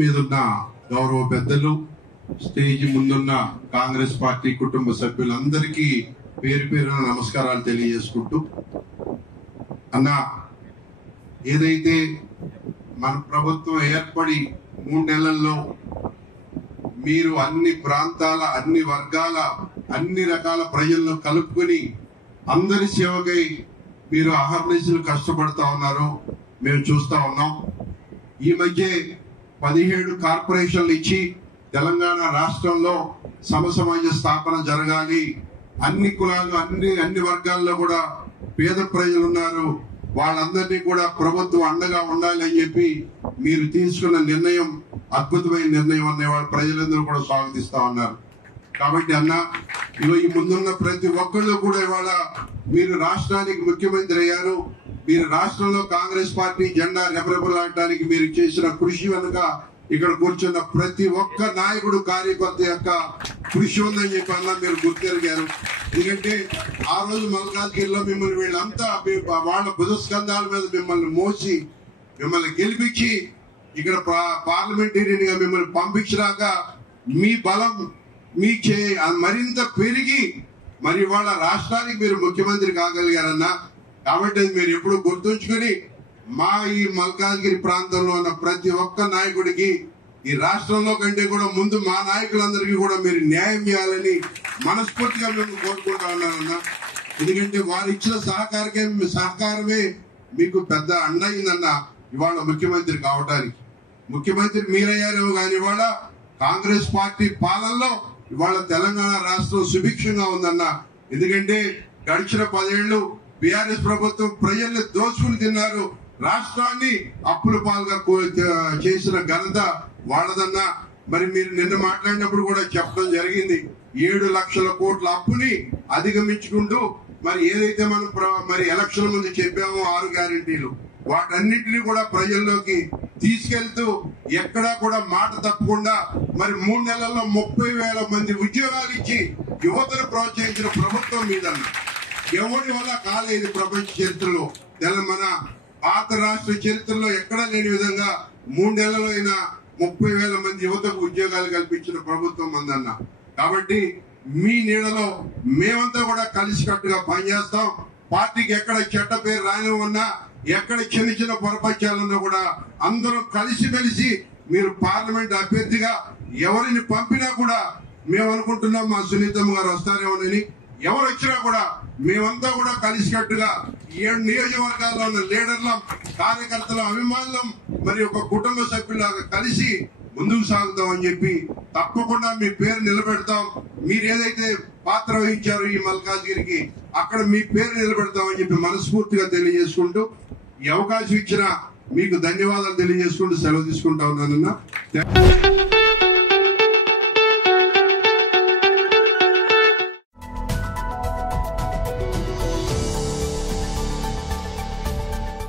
మీద ఉన్న గౌరవ పెద్దలు, స్టేజ్ ముందున్న కాంగ్రెస్ పార్టీ కుటుంబ సభ్యులందరికీ పేరు పేరున నమస్కారాలు తెలియజేసుకుంటూ, అన్న ఏదైతే మన ప్రభుత్వం ఏర్పడి 3 నెలల్లో మీరు అన్ని ప్రాంతాల, అన్ని వర్గాల, అన్ని రకాల ప్రజలను కలుపుకొని అందరి సేవకై మీరు అహర్నిశలు కష్టపడతా ఉన్నారు, మేము చూస్తా ఉన్నాం. ఈ మధ్య 17 కార్పొరేషన్లు ఇచ్చి తెలంగాణ రాష్ట్రంలో సమసమాజ స్థాపన జరగాలి, అన్ని కులాలు, అన్ని వర్గాల్లో కూడా పేద ప్రజలు ఉన్నారు, వాళ్ళందరినీ కూడా ప్రభుత్వం అండగా ఉండాలి అని చెప్పి మీరు తీసుకున్న నిర్ణయం అద్భుతమైన నిర్ణయం అనే వాళ్ళు ప్రజలందరూ కూడా స్వాగతిస్తా ఉన్నారు. కాబట్టి అన్న, ఈ ముందున్న ప్రతి ఒక్కళ్ళు కూడా ఇవాళ మీరు రాష్ట్రానికి ముఖ్యమంత్రి అయ్యారు. మీరు రాష్ట్రంలో కాంగ్రెస్ పార్టీ జెండా రెపరెపలాడటానికి మీరు చేసిన కృషి వెనుక ఇక్కడ కూర్చున్న ప్రతి ఒక్క నాయకుడు, కార్యకర్త యొక్క కృషి ఉందని చెప్పి అన్న మీరు గుర్తెరిగారు. ఎందుకంటే ఆ రోజు మల్కాజ్గిరిలో మిమ్మల్ని వీళ్ళంతా వాళ్ళ భుజస్కంధాల మీద మిమ్మల్ని మోసి మిమ్మల్ని గెలిపించి ఇక్కడ పార్లమెంటేరియన్ గా మిమ్మల్ని పంపించినాక మీ బలం మీ మరింత పెరిగి మరి వాళ్ళ రాష్ట్రానికి మీరు ముఖ్యమంత్రి కాగలిగారన్నా. కాబట్టి మీరు ఎప్పుడు గుర్తుంచుకుని మా ఈ మల్కాజ్గిరి ప్రాంతంలో ఉన్న ప్రతి ఒక్క నాయకుడికి ఈ రాష్ట్రంలో కంటే కూడా ముందు మా నాయకులందరికీ కూడా మీరు న్యాయం చేయాలని మనస్ఫూర్తిగా మేము కోరుకుంటా ఉన్నానన్నా. ఎందుకంటే వారు ఇచ్చిన సహకారమే మీకు పెద్ద అండ అయిందన్న ఇవాళ ముఖ్యమంత్రి కావడానికి. ముఖ్యమంత్రి మీరయ్యారేమో కానీ ఇవాళ కాంగ్రెస్ పార్టీ పాలనలో ఇవాళ తెలంగాణ రాష్ట్రం సుభిక్షంగా ఉందన్న. ఎందుకంటే గడిచిన 10 ఏళ్లు బీఆర్ఎస్ ప్రభుత్వం ప్రజల్ని దోచుకుని తిన్నారు, రాష్ట్రాన్ని అప్పుల పాలుగా చేసిన ఘనత వాళ్ళదన్నా. మరి మీరు నిన్న మాట్లాడినప్పుడు కూడా చెప్పడం జరిగింది, 7 లక్షల కోట్ల అప్పుని అధిగమించుకుంటూ మరి ఏదైతే మనం మరి ఎలక్షన్ ముందు చెప్పామో 6 గ్యారెంటీలు, వాటన్నిటినీ కూడా ప్రజల్లోకి తీసుకెళ్తూ ఎక్కడా కూడా మాట తప్పకుండా మరి 3 నెలల్లో 30,000 మంది ఉద్యోగాలు ఇచ్చి యువతను ప్రోత్సహించిన ప్రభుత్వం మీదన్నా. ఎవరి వల్ల కాలేదు ప్రపంచ చరిత్రలో, మన పాత రాష్ట్ర చరిత్రలో ఎక్కడా లేని విధంగా 3 నెలల్లో అయినా 30,000 మంది యువతకు ఉద్యోగాలు కల్పించిన ప్రభుత్వం మందన్న. కాబట్టి మీ నీడలో మేమంతా కూడా కలిసికట్టుగా పనిచేస్తాం. పార్టీకి ఎక్కడ చెడ్డ పేరు రానివన్నా, ఎక్కడ చిన్న చిన్న పొరపక్షాలన్నా కూడా అందరూ కలిసిమెలిసి మీరు పార్లమెంట్ అభ్యర్థిగా ఎవరిని పంపినా కూడా మేము అనుకుంటున్నాం మా సునీతమ్మ గారు వస్తారేమోనని. ఎవరు వచ్చినా కూడా మేమంతా కూడా కలిసికట్టుగా 7 నియోజకవర్గాల్లో ఉన్న లీడర్లం, కార్యకర్తల అభిమానులం మరి ఒక కుటుంబ సభ్యులాగా కలిసి ముందుకు సాగుతామని చెప్పి తప్పకుండా మీ పేరు నిలబెడతాం. మీరు ఏదైతే పాత్ర వహించారో ఈ మల్కాజ్గిరికి, అక్కడ మీ పేరు నిలబెడతామని చెప్పి మనస్ఫూర్తిగా తెలియజేసుకుంటూ ఈ అవకాశం ఇచ్చిన మీకు ధన్యవాదాలు తెలియజేసుకుంటూ సెలవు తీసుకుంటా ఉన్నానన్నా.